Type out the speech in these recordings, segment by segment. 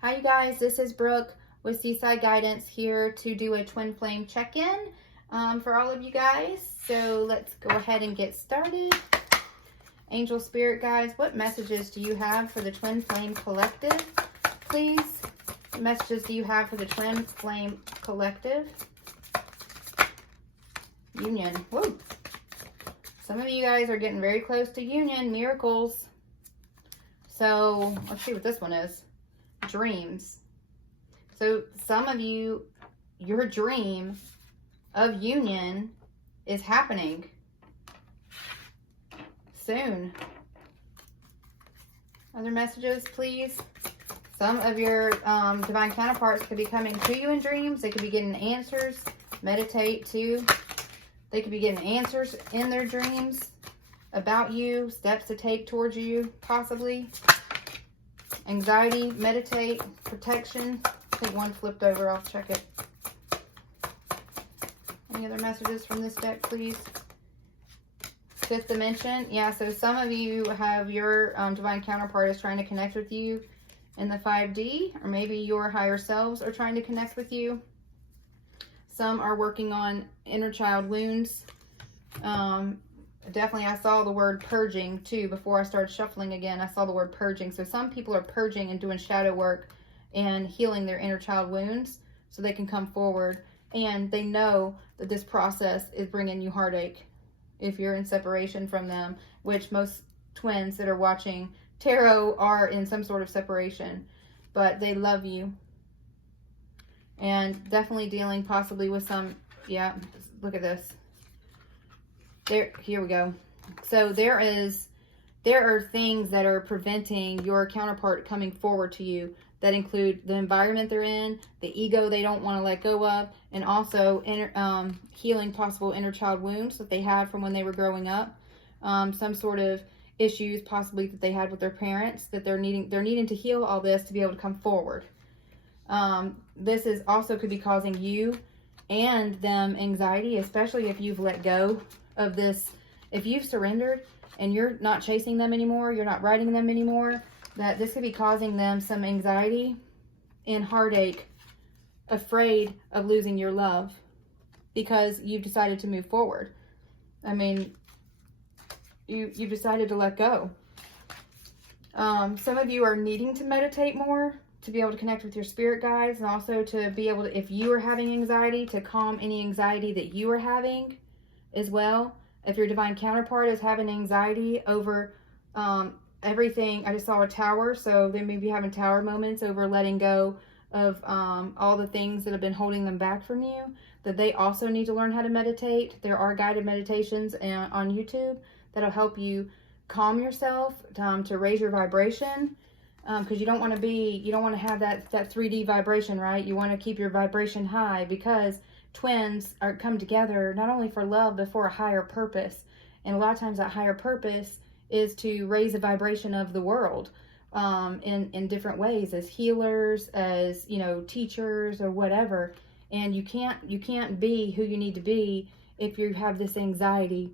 Hi you guys, this is Brooke with Seaside Guidance here to do a twin flame check-in for all of you guys. So let's go ahead and get started. Angel Spirit guys, what messages do you have for the twin flame collective, please? What messages do you have for the twin flame collective? Union. Whoa. Some of you guys are getting very close to union, miracles. So let's see what this one is. Dreams. So some of you, your dream of union is happening soon. Other messages, please. Some of your divine counterparts could be coming to you in dreams. They could be getting answers. Meditate too. They could be getting answers in their dreams about you, steps to take towards you, possibly. Anxiety, meditate, protection. I think one flipped over. I'll check it. Any other messages from this deck, please? Fifth dimension. Yeah, so some of you have your divine counterpart is trying to connect with you in the 5D, or maybe your higher selves are trying to connect with you. Some are working on inner child wounds. Definitely, I saw the word purging too before I started shuffling again. I saw the word purging. So some people are purging and doing shadow work and healing their inner child wounds so they can come forward. And they know that this process is bringing you heartache if you're in separation from them, which most twins that are watching tarot are in some sort of separation. But they love you. And definitely dealing possibly with some, yeah, look at this. Here we go. So there are things that are preventing your counterpart coming forward to you that include the environment they're in, the ego they don't want to let go of, and also healing possible inner child wounds that they had from when they were growing up. Some sort of issues possibly that they had with their parents that they're needing to heal all this to be able to come forward. This is also could be causing you and them anxiety, especially if you've let go of this. If you've surrendered and you're not chasing them anymore, you're not writing them anymore, that this could be causing them some anxiety and heartache, afraid of losing your love because you've decided to move forward. I mean, you've decided to let go. Some of you are needing to meditate more to be able to connect with your spirit guides, and also to be able to, if you are having anxiety, to calm any anxiety that you are having as well. If your divine counterpart is having anxiety over everything, I just saw a tower, so they may be having tower moments over letting go of all the things that have been holding them back from you, that they also need to learn how to meditate. There are guided meditations on YouTube that'll help you calm yourself, to raise your vibration, because you don't want to have that 3D vibration, right? You want to keep your vibration high, because twins come together not only for love but for a higher purpose. And a lot of times that higher purpose is to raise the vibration of the world in different ways, as healers, as teachers, or whatever. And you can't be who you need to be if you have this anxiety,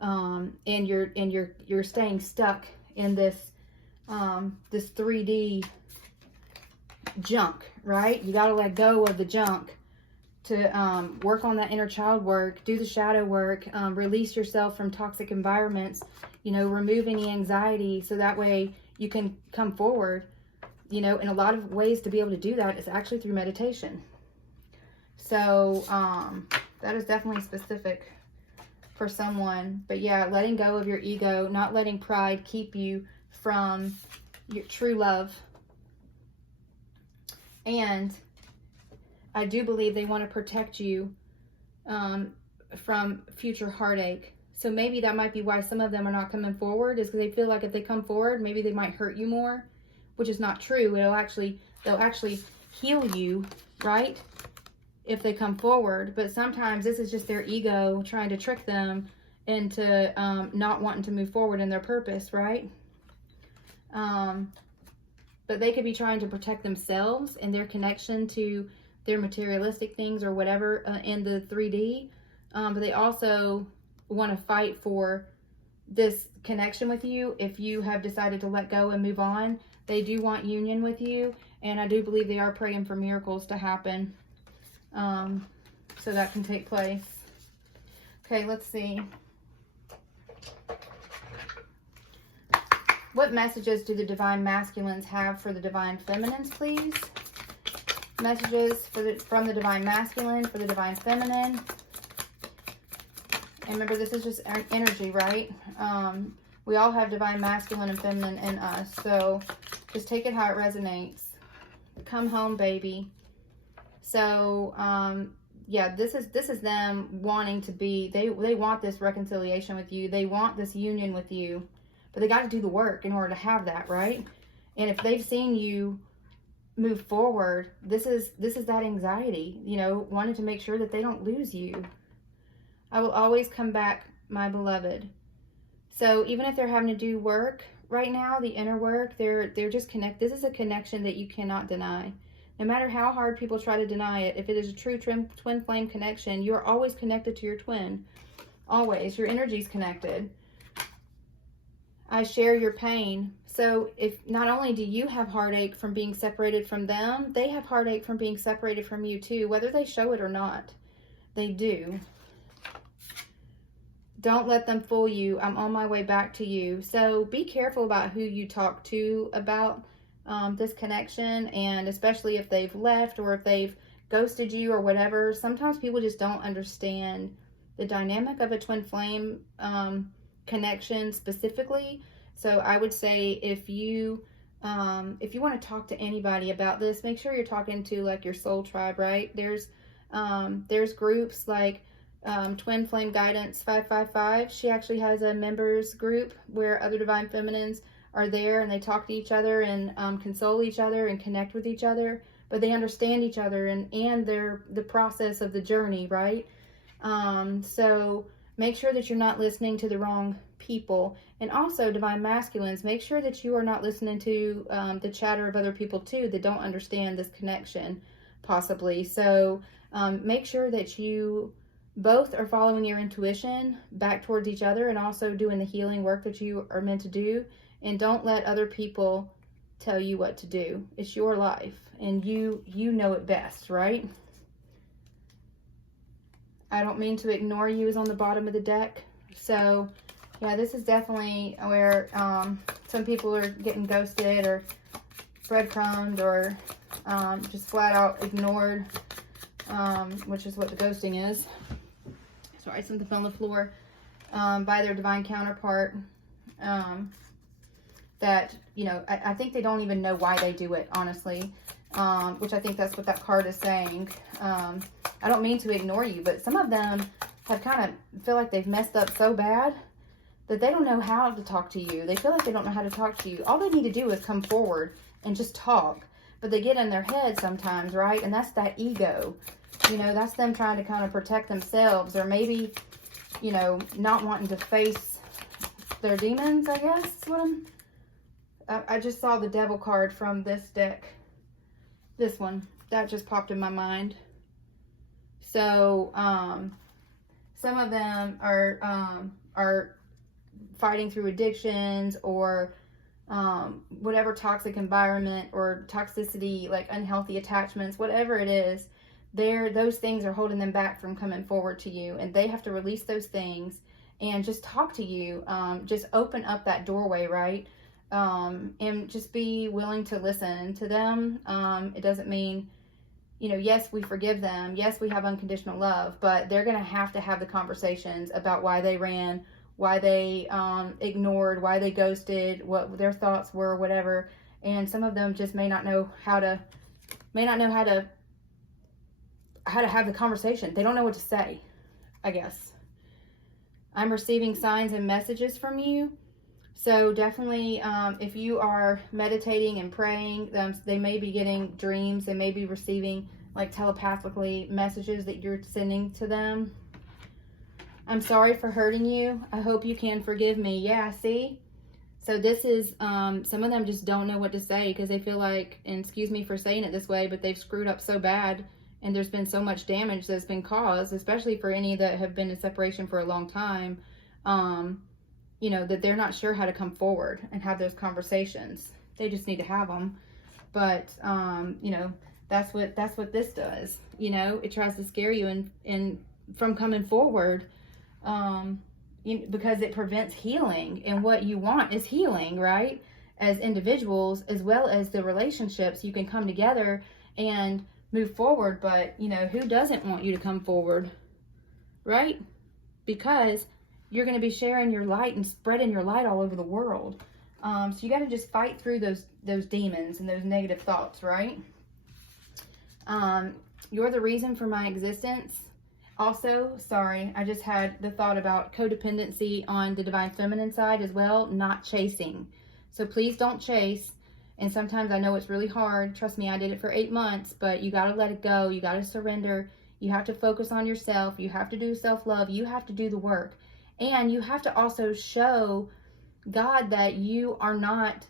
and you're staying stuck in this 3D junk, right? You got to let go of the junk to work on that inner child work, do the shadow work, release yourself from toxic environments, remove any anxiety, so that way you can come forward. And a lot of ways to be able to do that is actually through meditation. So that is definitely specific for someone. But yeah, letting go of your ego, not letting pride keep you from your true love. And I do believe they want to protect you from future heartache. So maybe that might be why some of them are not coming forward, is because they feel like if they come forward, maybe they might hurt you more, which is not true. They'll actually heal you, right? If they come forward. But sometimes this is just their ego trying to trick them into not wanting to move forward in their purpose, right? But they could be trying to protect themselves and their connection to their materialistic things or whatever in the 3D. But they also want to fight for this connection with you. If you have decided to let go and move on, they do want union with you. And I do believe they are praying for miracles to happen, so that can take place. Okay, let's see. What messages do the divine masculines have for the divine feminines, please? Messages from the divine masculine for the divine feminine. And remember, this is just energy, right? We all have divine masculine and feminine in us. So just take it how it resonates. Come home, baby. So, yeah, this is them wanting to be, they want this reconciliation with you. They want this union with you. But they got to do the work in order to have that, right? And if they've seen you move forward, this is that anxiety, you know, wanting to make sure that they don't lose you. I will always come back, my beloved. So even if they're having to do work right now, the inner work, they're just this is a connection that you cannot deny. No matter how hard people try to deny it, if it is a true twin flame connection, you are always connected to your twin. Always. Your energy's connected. I share your pain. So if not only do you have heartache from being separated from them, they have heartache from being separated from you too, whether they show it or not. They do. Don't let them fool you. I'm on my way back to you. So be careful about who you talk to about this connection, and especially if they've left or if they've ghosted you or whatever. Sometimes people just don't understand the dynamic of a twin flame connection specifically. So I would say if you want to talk to anybody about this, make sure you're talking to like your soul tribe, right? There's groups like Twin Flame Guidance 555. She actually has a members group where other divine feminines are there, and they talk to each other and console each other and connect with each other, but they understand each other and they're the process of the journey, right? So make sure that you're not listening to the wrong people. And also, divine masculines, make sure that you are not listening to the chatter of other people too that don't understand this connection, possibly. So make sure that you both are following your intuition back towards each other and also doing the healing work that you are meant to do. And don't let other people tell you what to do. It's your life, and you know it best, right? I don't mean to ignore you is on the bottom of the deck. So yeah, this is definitely where some people are getting ghosted or breadcrumbed or just flat out ignored, which is what the ghosting is. Sorry, something fell on the floor, by their divine counterpart. That, you know, I think they don't even know why they do it, honestly, which I think that's what that card is saying. I don't mean to ignore you, but some of them have kind of feel like they've messed up so bad that they don't know how to talk to you. They feel like they don't know how to talk to you. All they need to do is come forward and just talk. But they get in their head sometimes, right? And that's that ego. You know, that's them trying to kind of protect themselves, or maybe, you know, not wanting to face their demons, I guess. I just saw the devil card from this deck. This one. That just popped in my mind. So, some of them are fighting through addictions or whatever toxic environment or toxicity, like unhealthy attachments, whatever it is, those things are holding them back from coming forward to you, and they have to release those things and just talk to you. Just open up that doorway, right? And just be willing to listen to them. It doesn't mean, you know, yes, we forgive them. Yes, we have unconditional love, but they're going to have the conversations about why they ran, why they ignored, why they ghosted, what their thoughts were, whatever. And some of them just may not know how to have the conversation. They don't know what to say, I guess. I'm receiving signs and messages from you. So definitely, if you are meditating and praying, they may be getting dreams. They may be receiving, like, telepathically messages that you're sending to them. I'm sorry for hurting you. I hope you can forgive me. Yeah, see? So this is, some of them just don't know what to say because they feel like, and excuse me for saying it this way, but they've screwed up so bad and there's been so much damage that's been caused, especially for any that have been in separation for a long time. You know, that they're not sure how to come forward and have those conversations. They just need to have them. But, you know, that's what this does. You know, it tries to scare you and from coming forward, because it prevents healing. And what you want is healing, right? As individuals, as well as the relationships, you can come together and move forward. But, you know, who doesn't want you to come forward, right? Because you're going to be sharing your light and spreading your light all over the world. So you got to just fight through those demons and those negative thoughts, right? You're the reason for my existence. Also, sorry, I just had the thought about codependency on the divine feminine side as well, not chasing. So please don't chase. And sometimes I know it's really hard. Trust me, I did it for 8 months, but you got to let it go. You got to surrender. You have to focus on yourself. You have to do self-love. You have to do the work. And you have to also show God that you are not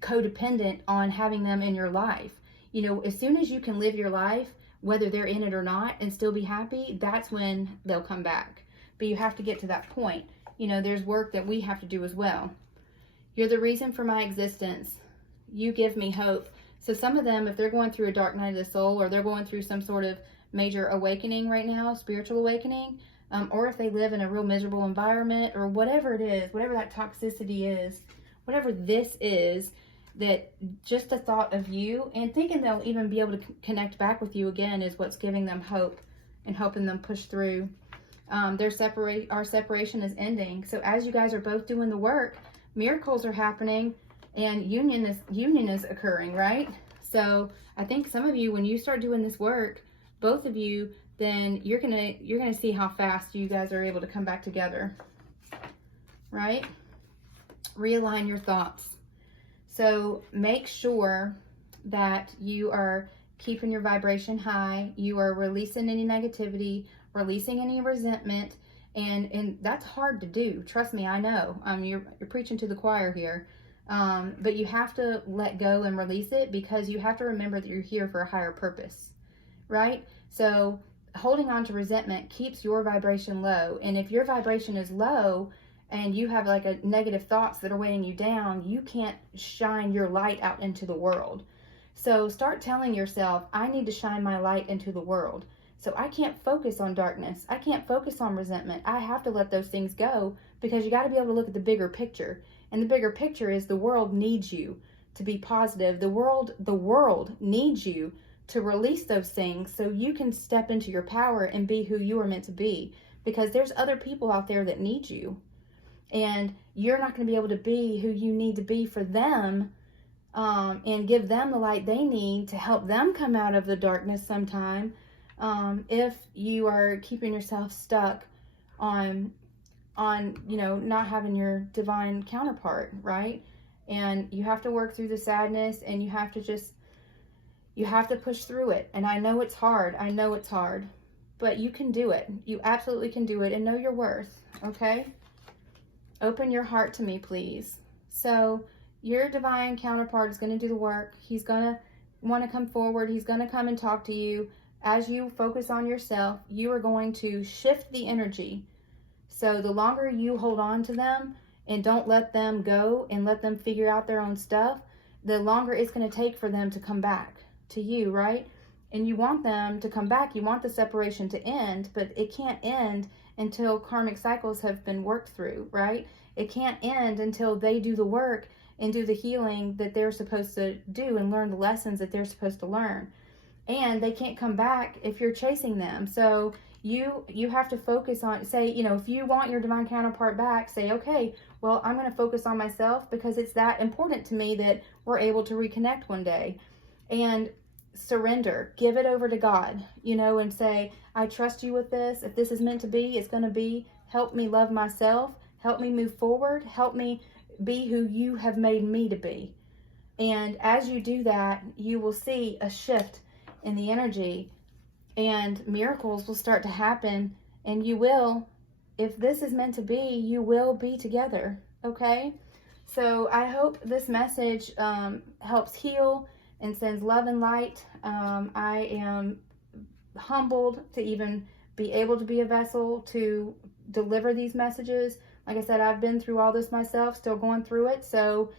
codependent on having them in your life. You know, as soon as you can live your life, whether they're in it or not, and still be happy, that's when they'll come back. But you have to get to that point. You know, there's work that we have to do as well. You're the reason for my existence. You give me hope. So some of them, if they're going through a dark night of the soul, or they're going through some sort of major awakening right now, spiritual awakening, or if they live in a real miserable environment, or whatever it is, whatever that toxicity is, whatever this is, that just the thought of you and thinking they'll even be able to connect back with you again is what's giving them hope and helping them push through. Our separation is ending. So as you guys are both doing the work, miracles are happening and union is occurring, right? So I think some of you, when you start doing this work, both of you, then you're gonna see how fast you guys are able to come back together, right? Realign your thoughts. So make sure that you are keeping your vibration high. You are releasing any negativity, releasing any resentment, and that's hard to do. Trust me, I know. You're preaching to the choir here, but you have to let go and release it, because you have to remember that you're here for a higher purpose, right? So holding on to resentment keeps your vibration low, and if your vibration is low and you have like a negative thoughts that are weighing you down, you can't shine your light out into the world. So start telling yourself, I need to shine my light into the world. So I can't focus on darkness. I can't focus on resentment. I have to let those things go, because you got to be able to look at the bigger picture. And the bigger picture is the world needs you to be positive. The world needs you to release those things so you can step into your power and be who you are meant to be, because there's other people out there that need you. And you're not going to be able to be who you need to be for them, and give them the light they need to help them come out of the darkness sometime, if you are keeping yourself stuck on not having your divine counterpart, right? And you have to work through the sadness, and you have to push through it. And I know it's hard. But you can do it. You absolutely can do it, and know your worth, okay? Open your heart to me, please. So your divine counterpart is going to do the work. He's going to want to come forward. He's going to come and talk to you. As you focus on yourself, you are going to shift the energy. So the longer you hold on to them and don't let them go and let them figure out their own stuff, the longer it's going to take for them to come back to you, right? And you want them to come back. You want the separation to end, but it can't end until karmic cycles have been worked through, right? It can't end until they do the work and do the healing that they're supposed to do and learn the lessons that they're supposed to learn. And they can't come back if you're chasing them. So you have to focus on, say, if you want your divine counterpart back, say, okay, well, I'm going to focus on myself, because it's that important to me that we're able to reconnect one day. And surrender, give it over to God, and say, I trust you with this. If this is meant to be, it's going to be. Help me love myself. Help me move forward. Help me be who you have made me to be. And as you do that, you will see a shift in the energy, and miracles will start to happen, and you will, if this is meant to be, you will be together, okay? So I hope this message helps heal and sends love and light. I am humbled to even be able to be a vessel to deliver these messages. Like I said, I've been through all this myself, still going through it. So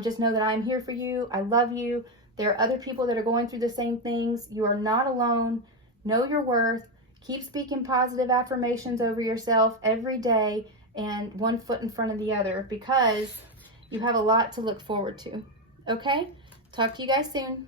just know that I'm here for you. I love you. There are other people that are going through the same things. You are not alone. Know your worth. Keep speaking positive affirmations over yourself every day, and one foot in front of the other, because you have a lot to look forward to. Okay? Talk to you guys soon.